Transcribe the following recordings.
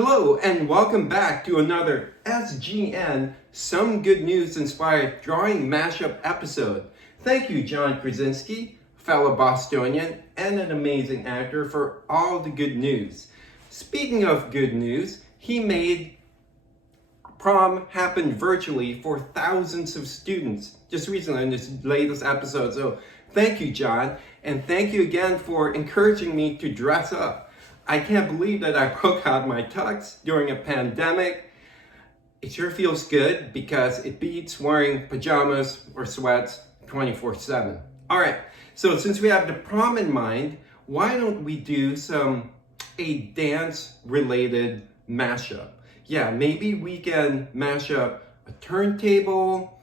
Hello and welcome back to another SGN Some Good News Inspired Drawing Mashup episode. Thank you, John Krasinski, fellow Bostonian and an amazing actor, for all the good news. Speaking of good news, he made prom happen virtually for thousands of students just recently in this latest episode. So thank you, John, and thank you again for encouraging me to dress up. I can't believe that I broke out my tux during a pandemic. It sure feels good because it beats wearing pajamas or sweats 24/7. All right, so since we have the prom in mind, why don't we do a dance-related mashup? Yeah, maybe we can mash up a turntable,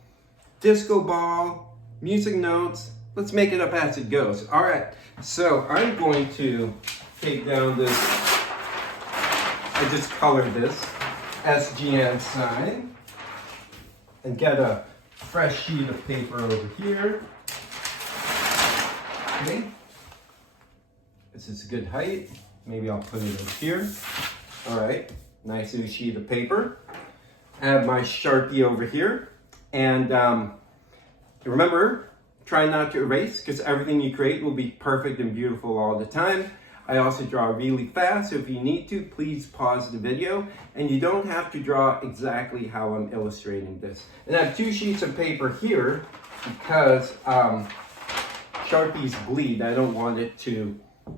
disco ball, music notes. Let's make it up as it goes. All right, so I'm going to take down this, I just colored this SGN sign and get a fresh sheet of paper over here. Okay, this is a good height. Maybe I'll put it over here. All right, nice new sheet of paper. I have my Sharpie over here. And remember, try not to erase because everything you create will be perfect and beautiful all the time. I also draw really fast, so if you need to, please pause the video. And you don't have to draw exactly how I'm illustrating this. And I have two sheets of paper here because Sharpies bleed. I don't want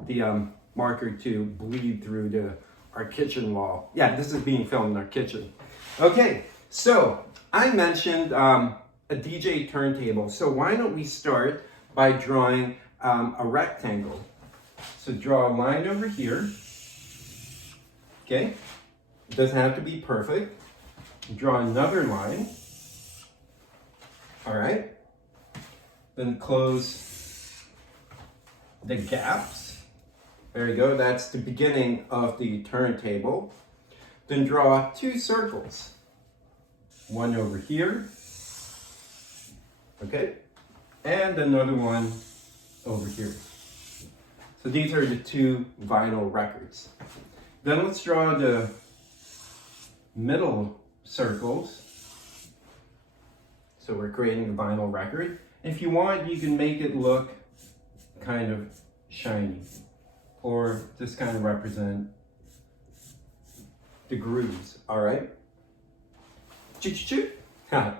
the marker to bleed through our kitchen wall. Yeah, this is being filmed in our kitchen. Okay, so I mentioned a DJ turntable. So why don't we start by drawing a rectangle? So draw a line over here. Okay, it doesn't have to be perfect. Draw another line. All right, then close the gaps. There you go, that's the beginning of the turntable. Then draw two circles. One over here. Okay, and another one over here. So these are the two vinyl records. Then let's draw the middle circles. So we're creating the vinyl record. If you want, you can make it look kind of shiny or just kind of represent the grooves, all right? All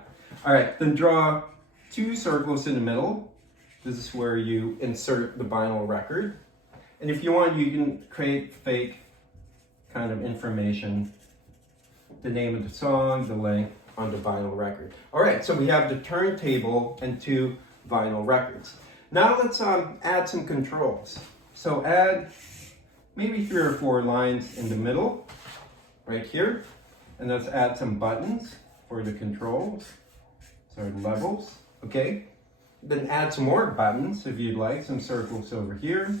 right, then draw two circles in the middle. This is where you insert the vinyl record. And if you want, you can create fake kind of information, the name of the song, the length on the vinyl record. All right, so we have the turntable and two vinyl records. Now let's add some controls. So add maybe 3 or 4 lines in the middle, right here. And let's add some buttons for the controls, so levels, okay? Then add some more buttons if you'd like, some circles over here.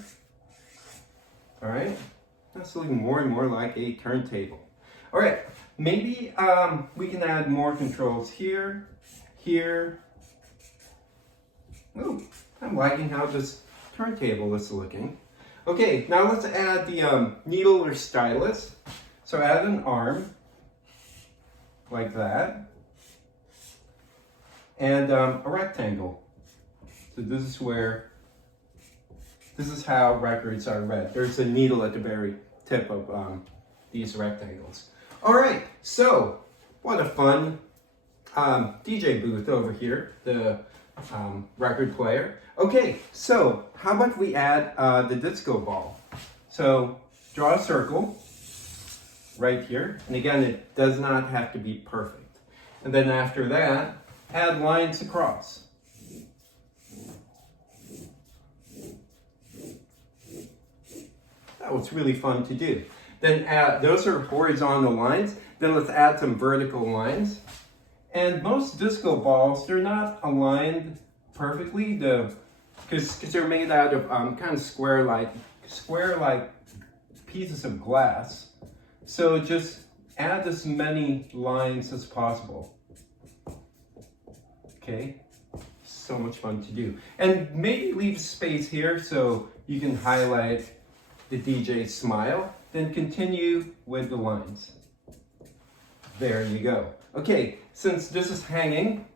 All right, that's looking more and more like a turntable. All right, maybe we can add more controls here, here. Ooh, I'm liking how this turntable is looking. Okay, now let's add the needle or stylus. So add an arm, like that, and a rectangle. So this is how records are read. There's a needle at the very tip of these rectangles. All right, so what a fun DJ booth over here, the record player. Okay, so how about we add the disco ball? So draw a circle right here. And again, it does not have to be perfect. And then after that, add lines across. That was really fun to do. Then those are horizontal lines. Then let's add some vertical lines. And most disco balls, they're not aligned perfectly because they're made out of kind of square-like pieces of glass. So just add as many lines as possible. Okay, so much fun to do. And maybe leave space here so you can highlight the DJ's smile. then continue with the lines. There you go. Okay, since this is hanging,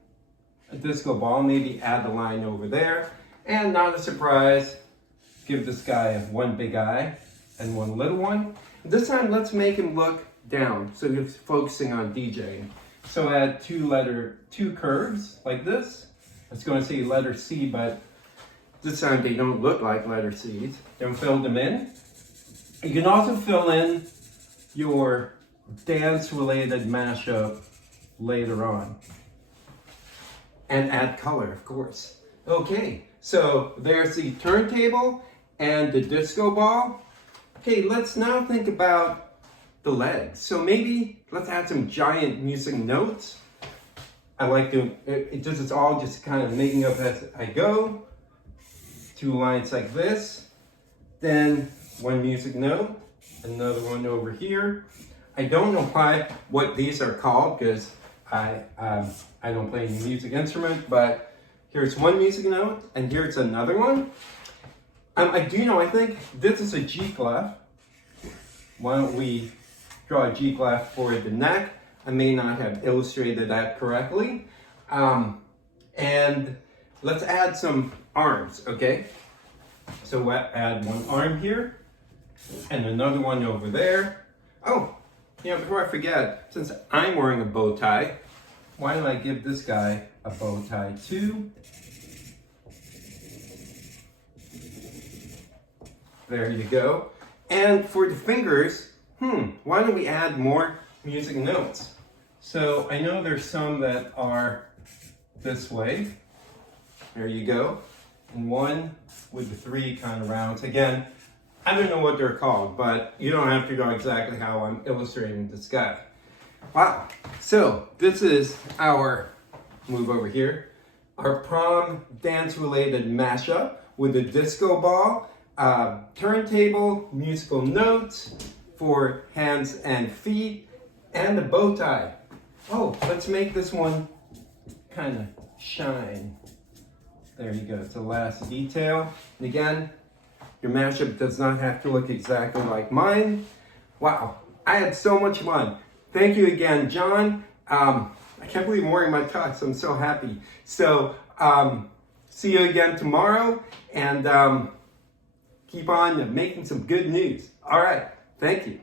a disco ball, maybe add the line over there. And not a surprise, give this guy one big eye and one little one. This time, let's make him look down, so he's focusing on DJing. So add two curves like this. I was going to say letter C, but this time they don't look like letter C's. Then fill them in. You can also fill in your dance-related mashup later on. And add color, of course. Okay, so there's the turntable and the disco ball. Okay, let's now think about the legs. So maybe let's add some giant music notes. I like to, it's all just kind of making up as I go. Two lines like this. Then one music note, another one over here. I don't know what these are called because I don't play any music instrument, but here's one music note and here's another one. I do know, I think this is a G clef. Why don't we draw a G clef for the neck? I may not have illustrated that correctly. And let's add some arms, okay? So we'll add one arm here and another one over there. Oh, before I forget, since I'm wearing a bow tie, why don't I give this guy a bow tie too? There you go. And for the fingers, why don't we add more music notes? So I know there's some that are this way. There you go. And one with the three kind of rounds. Again, I don't know what they're called, but you don't have to know exactly how I'm illustrating this guy. Wow. So this is our, move over here, our prom dance related mashup with a disco ball, turntable, musical notes for hands and feet, and a bow tie. Oh, let's make this one kind of shine. There you go, it's the last detail. And again, your mashup does not have to look exactly like mine. Wow, I had so much fun. Thank you again, John. I can't believe I'm wearing my tux, I'm so happy. So, see you again tomorrow, and keep on making some good news. All right, thank you.